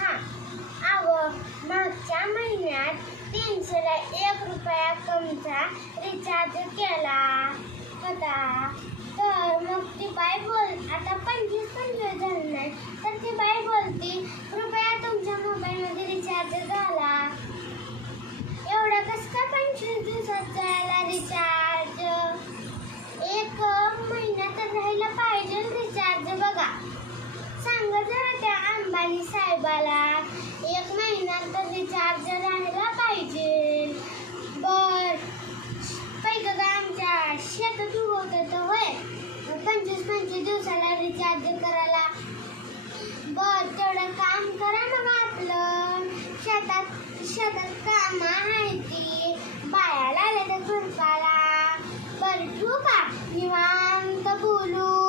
हां मागच्या महिन्यात 300ला 1 रुपया कमचा रिचार्ज केला होता. तर मग ती बाई आता 25 झाले नाही तर ती बाई बोलती कृपया तुमच्या मोबाईलमध्ये रिचार्ज झाला. एवढा कसं का 25 दिवसात झाला रिचार्ज? 1 महिना तर राहायला पाहिजे रिचार्ज. बघा सांगा जरा त्या अंबानी साहेबाला 1 महिना तर रिचार्ज राहायला पाहिजे. बर पैका का आमच्या शेतात उगवतात होय 25 दिवसाला रिचार्ज करायला. बर तेवढं काम करा मग आपलं. शेतात कामं आहे ती बाया लागल्या त्या खुरपाला. बरं ठेवू का? निवांत बोलू.